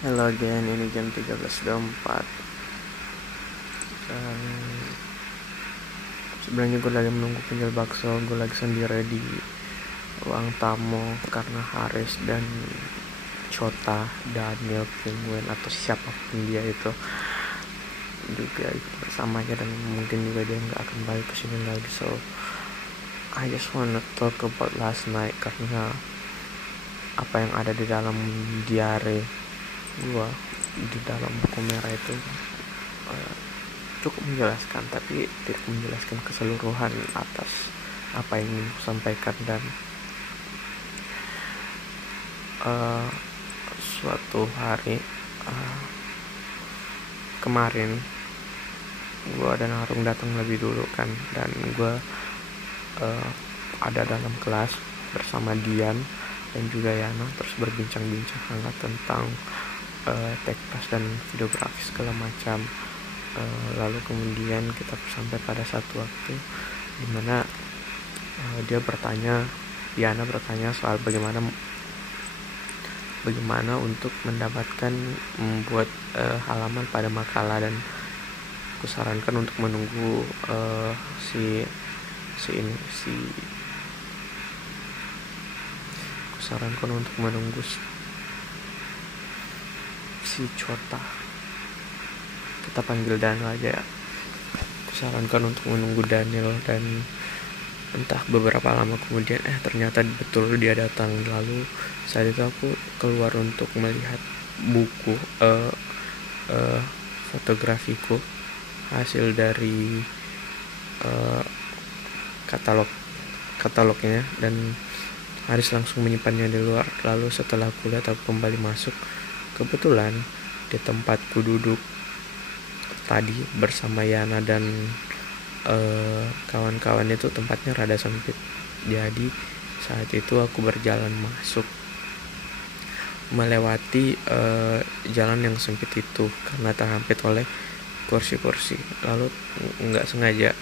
Hello again, ini jam 13.24 dan sebenarnya gue lagi menunggu penjual bakso. Gue lagi sendiri di ruang tamu karena Haris dan Chota, Daniel, Penguin atau siapapun dia itu juga ikut bersamanya, dan mungkin juga dia nggak akan balik ke sini lagi. So I just wanna talk about last night karena apa yang ada di dalam diare gue, di dalam buku merah itu cukup menjelaskan, tapi tidak menjelaskan keseluruhan atas apa yang ingin sampaikan. Dan suatu hari kemarin gue dan Harung datang lebih dulu kan, dan gue ada dalam kelas bersama Dian dan juga Yana, terus berbincang-bincang hangat tentang teknis dan videografi segala macam. Lalu kemudian kita sampai pada satu waktu dimana Yana bertanya soal bagaimana untuk mendapatkan membuat halaman pada makalah, dan kusarankan untuk menunggu kusarankan untuk menunggu si Chota, kita panggil Daniel aja ya. Kusarankan untuk menunggu Daniel, dan entah beberapa lama kemudian ternyata betul dia datang. Lalu saat itu aku keluar untuk melihat buku fotografiku, hasil dari katalognya, dan Haris langsung menyimpannya di luar. Lalu setelah aku lihat, aku kembali masuk. Kebetulan di tempatku duduk tadi bersama Yana dan kawan-kawan itu tempatnya rada sempit. Jadi saat itu aku berjalan masuk melewati jalan yang sempit itu karena terhampit oleh kursi-kursi. Lalu nggak sengaja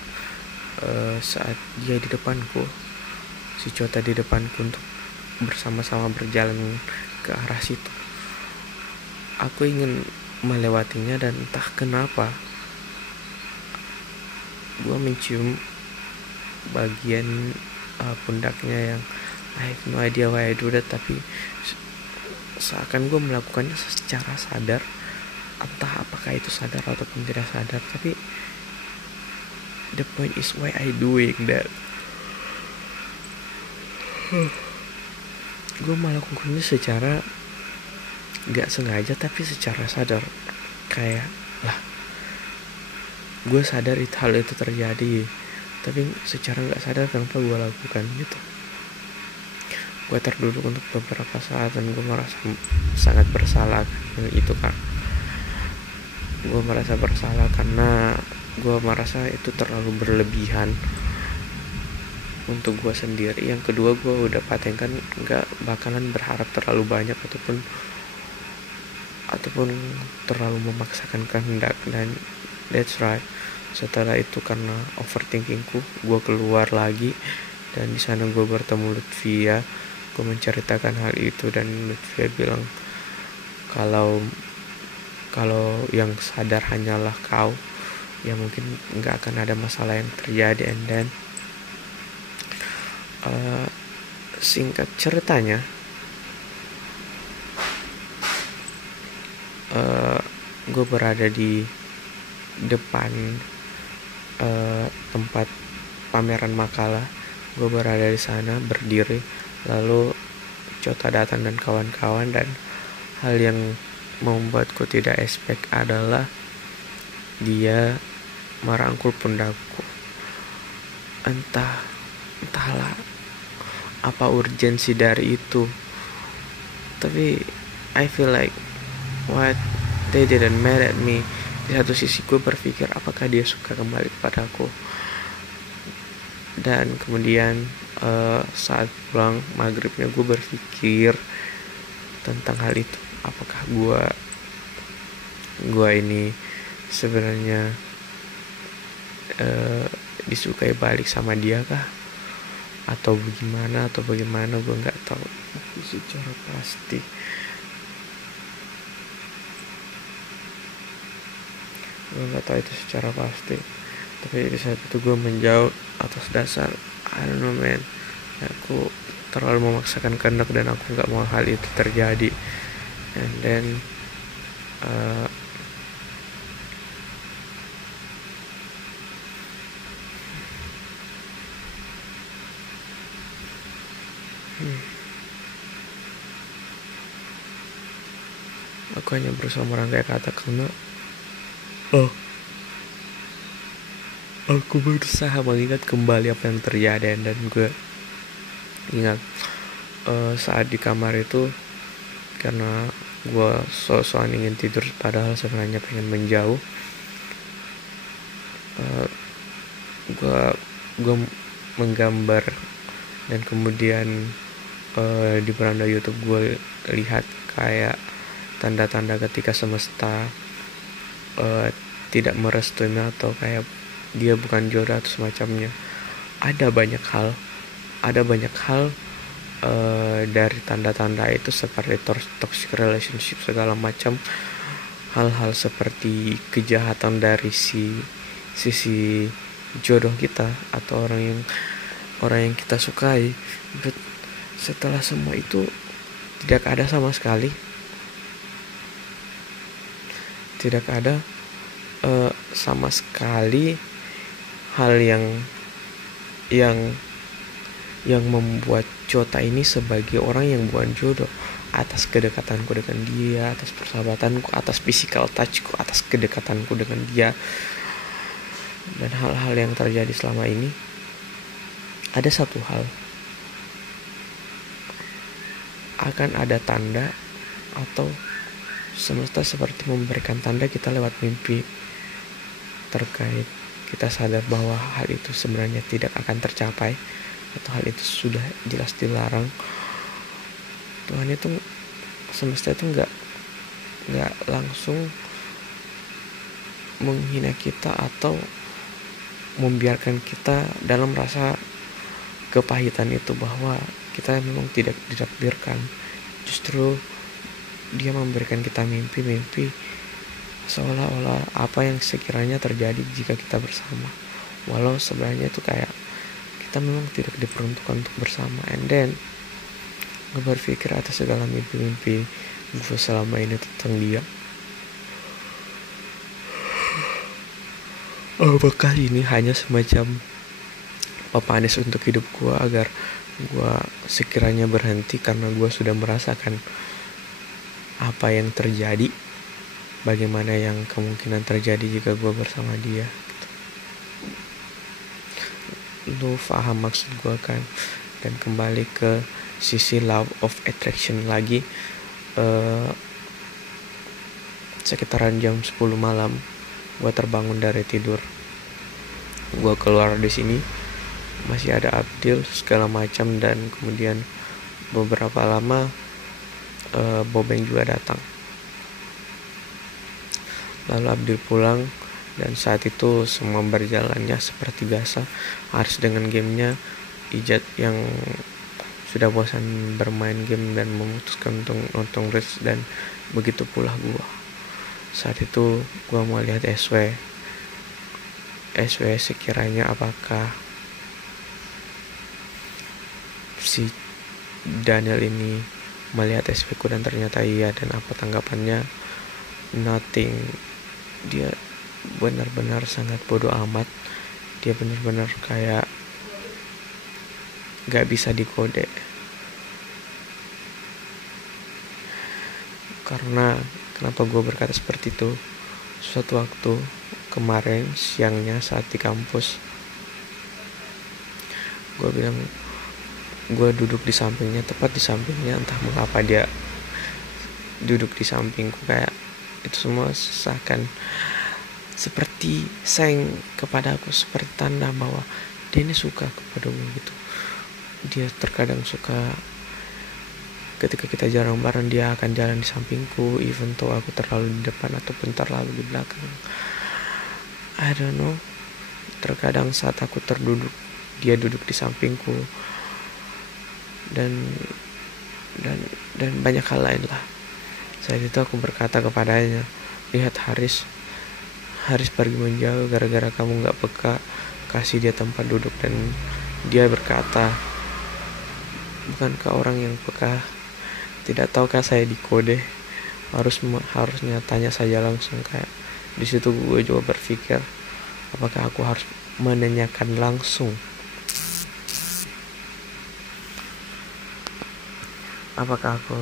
saat dia di depanku, si Chota di depanku, untuk bersama-sama berjalan ke arah situ, aku ingin melewatinya, dan entah kenapa gue mencium bagian pundaknya yang I have no idea why I do that, tapi seakan gue melakukannya secara sadar. Entah apakah itu sadar ataupun tidak sadar, tapi the point is why I doing that. Gue melakukannya secara gak sengaja tapi secara sadar. Kayak gue sadar hal itu terjadi, tapi secara gak sadar kenapa gue lakukan gitu. Gue terduduk untuk beberapa saat dan gue merasa sangat bersalah itu kan. Gue merasa bersalah karena gue merasa itu terlalu berlebihan untuk gue sendiri. Yang kedua, gue udah patenkan gak bakalan berharap terlalu banyak ataupun terlalu memaksakan kehendak. Dan that's right, setelah itu karena overthinkingku, gue keluar lagi, dan di sana gue bertemu Lutfia. Gue menceritakan hal itu, dan Lutfia bilang kalau yang sadar hanyalah kau, ya mungkin nggak akan ada masalah yang terjadi. And then singkat ceritanya, gue berada di depan tempat pameran makalah. Gue berada di sana berdiri, lalu Chota datang dan kawan-kawan, dan hal yang membuatku tidak expect adalah dia merangkul pundakku. Entahlah apa urgensi dari itu, tapi I feel like what they didn't mad at me. Di satu sisi gue berpikir apakah dia suka kembali kepadaku. Dan kemudian saat pulang maghribnya, gue berpikir tentang hal itu. Apakah gue ini sebenarnya disukai balik sama dia kah, atau bagaimana gue nggak tahu. Tapi secara pasti Gue nggak tahu itu secara pasti, tapi di saat itu gue menjauh atas dasar I don't know man, aku terlalu memaksakan kehendak dan aku nggak mau hal itu terjadi. And then uh, aku hanya berusaha merangkai kata karena aku berusaha mengingat kembali apa yang terjadi. Dan gue ingat saat di kamar itu, karena gue so-soan ingin tidur padahal sebenarnya pengen menjauh. Gue menggambar dan kemudian di beranda YouTube gue lihat kayak tanda-tanda ketika semesta tidak merestuinya atau kayak dia bukan jodoh atau semacamnya. Ada banyak hal dari tanda-tanda itu seperti toxic relationship segala macam, hal-hal seperti kejahatan dari sisi jodoh kita atau orang yang kita sukai. But setelah semua itu tidak ada sama sekali, sama sekali hal yang membuat Jota ini sebagai orang yang bukan jodoh. Atas kedekatanku dengan dia, atas persahabatanku, atas physical touchku, atas kedekatanku dengan dia, dan hal-hal yang terjadi selama ini, ada satu hal, akan ada tanda atau semesta seperti memberikan tanda kita lewat mimpi terkait kita sadar bahwa hal itu sebenarnya tidak akan tercapai atau hal itu sudah jelas dilarang. Tuhan itu, semesta itu nggak langsung menghina kita atau membiarkan kita dalam rasa kepahitan itu bahwa kita memang tidak ditakdirkan. Justru dia memberikan kita mimpi seolah-olah apa yang sekiranya terjadi jika kita bersama, walau sebenarnya itu kayak kita memang tidak diperuntukkan untuk bersama. And then gue berpikir atas segala mimpi-mimpi gue selama ini tentang dia, apakah ini hanya semacam pepanis untuk hidup gue agar gue sekiranya berhenti karena gue sudah merasakan apa yang terjadi, bagaimana yang kemungkinan terjadi jika gue bersama dia gitu. Lu paham maksud gue kan? Dan kembali ke sisi law of attraction lagi, sekitaran jam 10 malam gue terbangun dari tidur. Gue keluar di sini masih ada Abdil segala macam, dan kemudian beberapa lama Bobeng juga datang. Lalu Abdil pulang, dan saat itu semua berjalannya seperti biasa. Haris dengan gamenya, Ijat yang sudah bosan bermain game dan memutuskan untuk nonton Reels, dan begitu pula gua. Saat itu gua mau lihat SW sekiranya apakah si Daniel ini melihat SW ku, dan ternyata iya. Dan apa tanggapannya? Nothing. Dia benar-benar sangat bodoh amat. Dia benar-benar kayak gak bisa dikode. Karena kenapa gue berkata seperti itu? Suatu waktu kemarin siangnya saat di kampus, gue bilang gue duduk di sampingnya, tepat di sampingnya, entah mengapa dia duduk di sampingku. Kayak itu semua seakan seperti sayang kepada aku, seperti tanda bahwa dia ini suka kepada gue gitu. Dia terkadang suka ketika kita jarang bareng, dia akan jalan di sampingku, even though aku terlalu di depan ataupun terlalu di belakang. I don't know. Terkadang saat aku terduduk, dia duduk di sampingku, dan banyak hal lain lah. Saat itu aku berkata kepadanya, lihat Haris, Haris pergi menjauh gara-gara kamu gak peka kasih dia tempat duduk. Dan dia berkata, bukankah orang yang peka tidak tahukah saya dikode? Harusnya tanya saja langsung. Kayak di situ gue juga berpikir, apakah aku harus menanyakan langsung? Apakah aku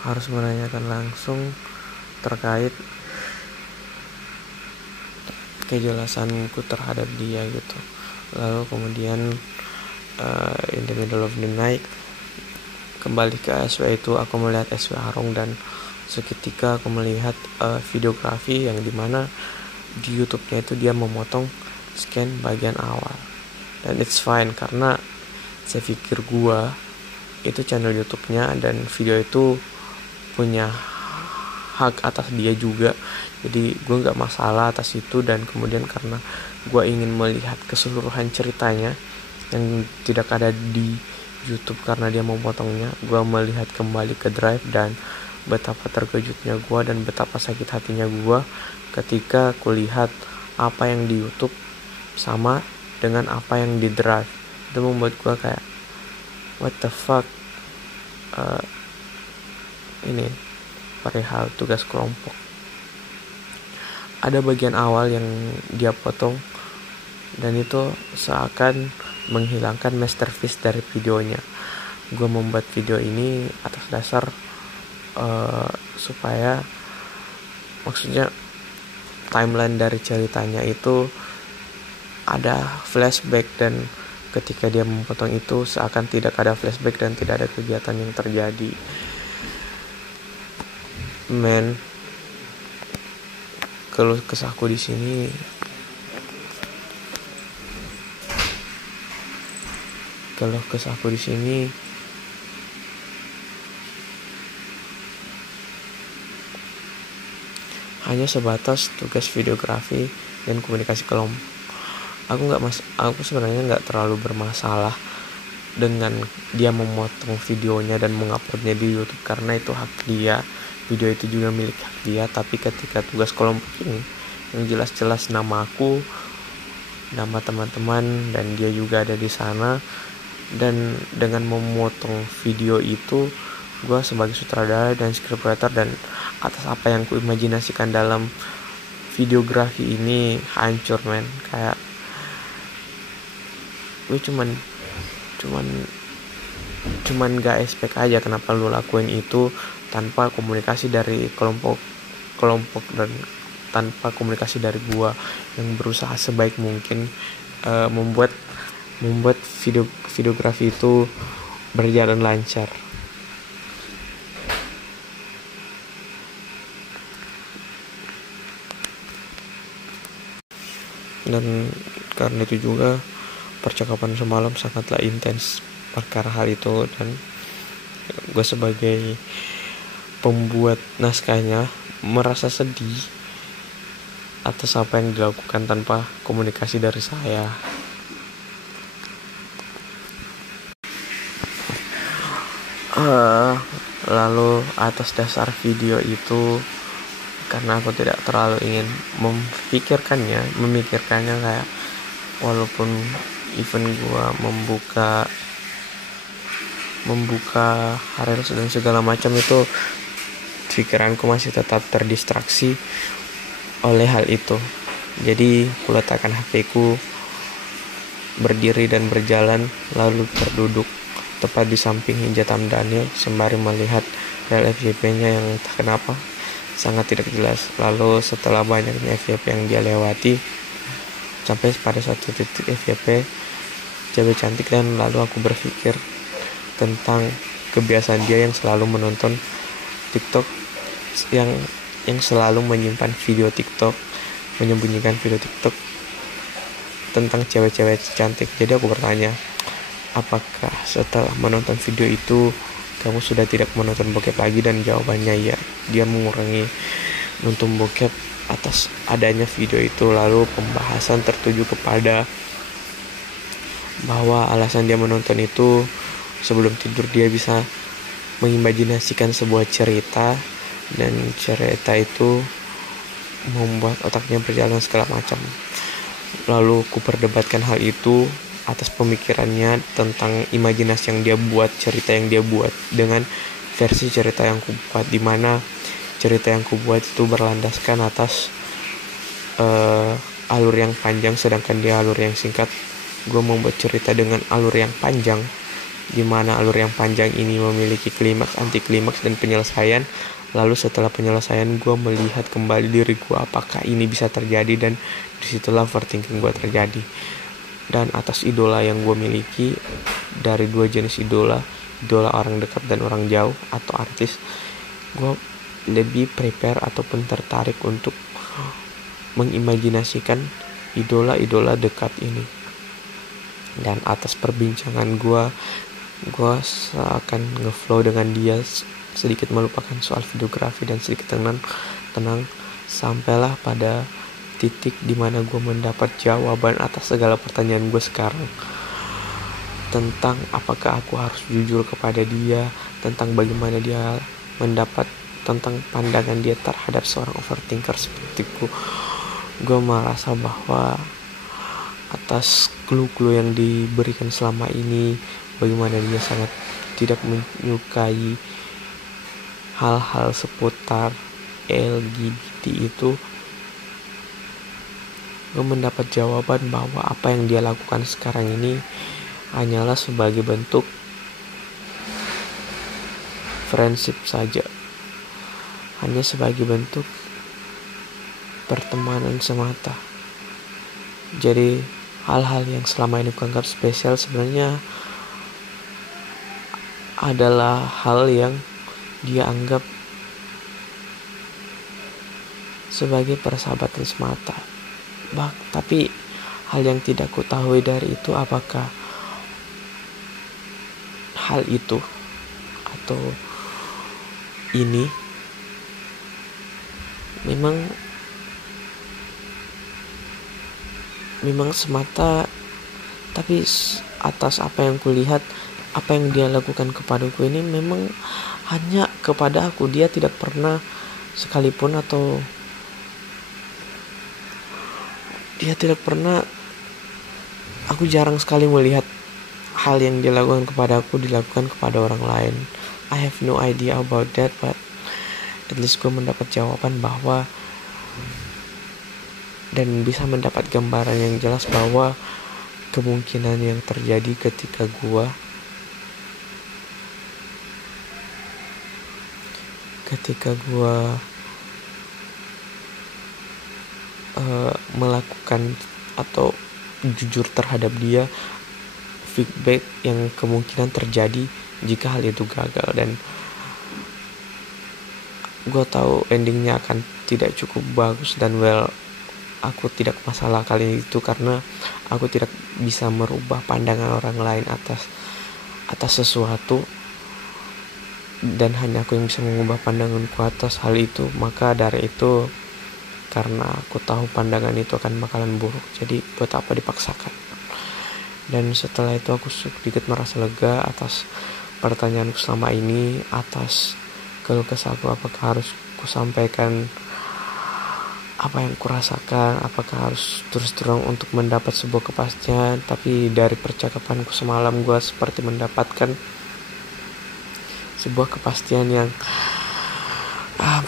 harus menanyakan langsung terkait kejelasanku terhadap dia gitu. Lalu kemudian in the middle of the night kembali ke SW itu, aku melihat SW Arong, dan seketika aku melihat videografi yang dimana di YouTube-nya itu dia memotong scan bagian awal. Dan it's fine karena saya pikir gua itu channel YouTube-nya dan video itu punya hak atas dia juga, jadi gue nggak masalah atas itu. Dan kemudian karena gue ingin melihat keseluruhan ceritanya yang tidak ada di YouTube karena dia memotongnya, gue melihat kembali ke Drive, dan betapa terkejutnya gue dan betapa sakit hatinya gue ketika kulihat apa yang di YouTube sama dengan apa yang di Drive. Itu membuat gue kayak what the fuck. Ini perihal tugas kelompok, ada bagian awal yang dia potong dan itu seakan menghilangkan masterpiece dari videonya. Gue membuat video ini atas dasar supaya maksudnya timeline dari ceritanya itu ada flashback, dan ketika dia memotong itu seakan tidak ada flashback dan tidak ada kegiatan yang terjadi. Keluh kesahku di sini hanya sebatas tugas videografi dan komunikasi kelompok. Aku sebenarnya nggak terlalu bermasalah dengan dia memotong videonya dan menguploadnya di YouTube karena itu hak dia. Video itu juga milik hak dia. Tapi ketika tugas kelompok ini yang jelas-jelas nama aku, nama teman-teman, dan dia juga ada di sana, dan dengan memotong video itu gue sebagai sutradara dan scriptwriter dan atas apa yang ku imajinasikan dalam videografi ini hancur men. Kayak gue cuman gak expect aja kenapa lu lakuin itu tanpa komunikasi dari kelompok dan tanpa komunikasi dari gua yang berusaha sebaik mungkin membuat videografi itu berjalan lancar. Dan karena itu juga percakapan semalam sangatlah intens perkara hal itu, dan gue sebagai pembuat naskahnya merasa sedih atas apa yang dilakukan tanpa komunikasi dari saya. Lalu atas dasar video itu, karena aku tidak terlalu ingin memikirkannya kayak walaupun even gue membuka Reels dan segala macam itu, pikiranku masih tetap terdistraksi oleh hal itu. Jadi kuletakkan HP-ku, berdiri dan berjalan, lalu terduduk tepat di samping Hinjatam Daniel sembari melihat rel FYP-nya yang entah kenapa sangat tidak jelas. Lalu setelah banyaknya FYP yang dia lewati, sampai pada satu titik FYP cewek cantik, dan lalu aku berpikir tentang kebiasaan dia yang selalu menonton TikTok, yang selalu menyimpan video TikTok, menyembunyikan video TikTok tentang cewek-cewek cantik. Jadi aku bertanya, apakah setelah menonton video itu kamu sudah tidak menonton bokep lagi? Dan jawabannya ya, dia mengurangi nonton bokep atas adanya video itu. Lalu pembahasan tertuju kepada bahwa alasan dia menonton itu sebelum tidur dia bisa mengimajinasikan sebuah cerita dan cerita itu membuat otaknya berjalan segala macam. Lalu ku perdebatkan hal itu atas pemikirannya tentang imajinasi yang dia buat, cerita yang dia buat dengan versi cerita yang ku buat, dimana cerita yang ku buat itu berlandaskan atas alur yang panjang, sedangkan dia alur yang singkat. Gue membuat cerita dengan alur yang panjang, dimana alur yang panjang ini memiliki klimaks, anti klimaks, dan penyelesaian. Lalu setelah penyelesaian gue melihat kembali diri gue, apakah ini bisa terjadi, dan disitulah overthinking gue terjadi. Dan atas idola yang gue miliki, dari dua jenis idola orang dekat dan orang jauh atau artis, gue lebih prepare ataupun tertarik untuk mengimajinasikan idola dekat ini. Dan atas perbincangan gue seakan ngeflow dengan dia, sedikit melupakan soal videografi dan sedikit tenang sampailah pada titik dimana gue mendapat jawaban atas segala pertanyaan gue sekarang, tentang apakah aku harus jujur kepada dia, tentang bagaimana dia mendapat, tentang pandangan dia terhadap seorang overthinker sepertiku. Gue merasa bahwa atas clue-clue yang diberikan selama ini, bagaimana dia sangat tidak menyukai hal-hal seputar LGBT itu, gue mendapat jawaban bahwa apa yang dia lakukan sekarang ini hanyalah sebagai bentuk friendship saja, hanya sebagai bentuk pertemanan semata. Jadi hal-hal yang selama ini kuanggap spesial sebenarnya adalah hal yang dia anggap sebagai persahabatan semata. Tapi hal yang tidak ku tahu dari itu, apakah hal itu atau ini memang semata, tapi atas apa yang kulihat, apa yang dia lakukan kepadaku ini memang hanya kepada aku. Dia tidak pernah sekalipun, atau dia tidak pernah, aku jarang sekali melihat hal yang dia lakukan kepada aku dilakukan kepada orang lain. I have no idea about that, but at least gue mendapat jawaban bahwa, dan bisa mendapat gambaran yang jelas bahwa kemungkinan yang terjadi ketika gue melakukan atau jujur terhadap dia, feedback yang kemungkinan terjadi jika hal itu gagal. Dan gue tahu endingnya akan tidak cukup bagus, dan aku tidak masalah kali itu, karena aku tidak bisa merubah pandangan orang lain atas sesuatu, dan hanya aku yang bisa mengubah pandanganku atas hal itu. Maka dari itu, karena aku tahu pandangan itu akan bakalan buruk, jadi buat apa dipaksakan. Dan setelah itu aku sedikit merasa lega atas pertanyaanku selama ini, atas keluh kesahku, apakah harus ku sampaikan apa yang kurasakan, apakah harus terus terang untuk mendapat sebuah kepastian. Tapi dari percakapanku semalam, gue seperti mendapatkan sebuah kepastian yang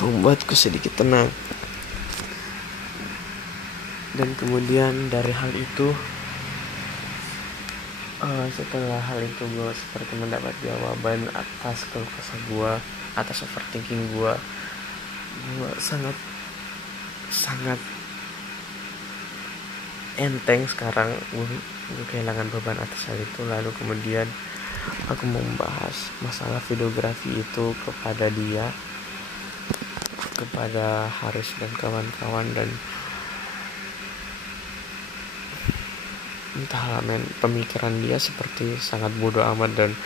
membuatku sedikit tenang. Dan kemudian dari hal itu, setelah hal itu gue seperti mendapat jawaban atas keluh kesah gue, atas overthinking gue sangat enteng sekarang. Gue kehilangan beban atas hal itu. Lalu kemudian aku membahas masalah videografi itu kepada dia, kepada Haris dan kawan-kawan, dan entahlah pemikiran dia seperti sangat bodoh amat dan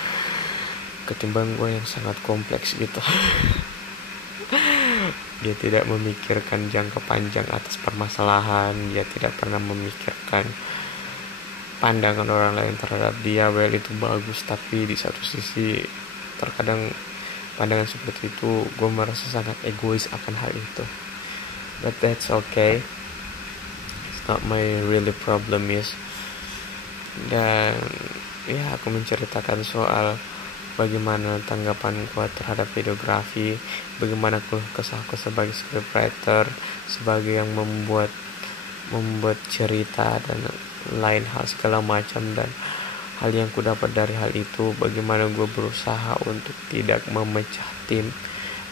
ketimbang gue yang sangat kompleks gitu. Dia tidak memikirkan jangka panjang atas permasalahan. Dia tidak pernah memikirkan pandangan orang lain terhadap dia. Well, itu bagus, tapi di satu sisi terkadang pandangan seperti itu, gue merasa sangat egois akan hal itu. But that's okay, it's not my really problem is. Dan ya, aku menceritakan soal bagaimana tanggapan gue terhadap videografi, bagaimana keluh kesahku sebagai scriptwriter, sebagai yang membuat cerita dan lain hal segala macam, dan hal yang ku dapat dari hal itu, bagaimana gue berusaha untuk tidak memecah tim,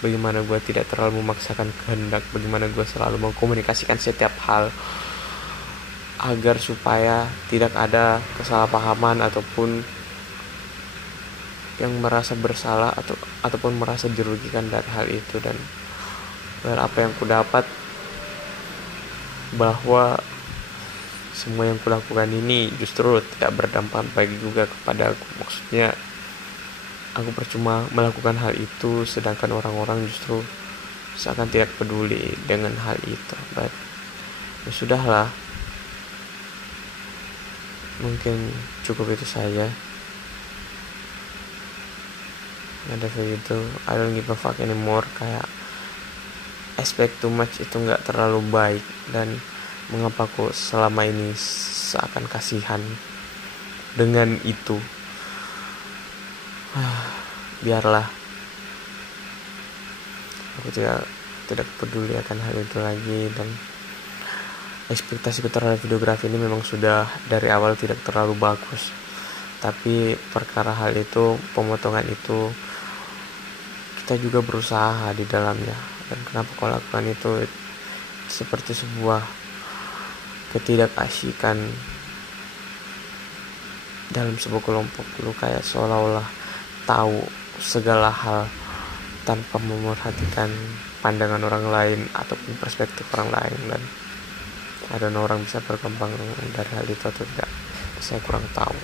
bagaimana gue tidak terlalu memaksakan kehendak, bagaimana gue selalu mengkomunikasikan setiap hal agar supaya tidak ada kesalahpahaman ataupun yang merasa bersalah ataupun merasa dirugikan dari hal itu. Dan apa yang ku dapat bahwa semua yang kulakukan ini justru tidak berdampak baik juga kepada aku. Maksudnya aku percuma melakukan hal itu, sedangkan orang-orang justru seakan tidak peduli dengan hal itu. But ya sudahlah, mungkin cukup itu saja. Ada kayak gitu, I don't give a fuck anymore. Kayak expect too much itu gak terlalu baik, dan mengapa aku selama ini seakan kasihan dengan itu. Biarlah, aku tidak peduli akan hal itu lagi. Dan ekspektasiku terhadap videografi ini memang sudah dari awal tidak terlalu bagus, tapi perkara hal itu, pemotongan itu, kita juga berusaha di dalamnya. Dan kenapa kau lakukan itu seperti sebuah ketidakasyikan dalam sebuah kelompok. Lu kayak seolah-olah tahu segala hal tanpa memerhatikan pandangan orang lain ataupun perspektif orang lain. Dan ada orang bisa berkembang dari hal itu atau tidak, saya kurang tahu.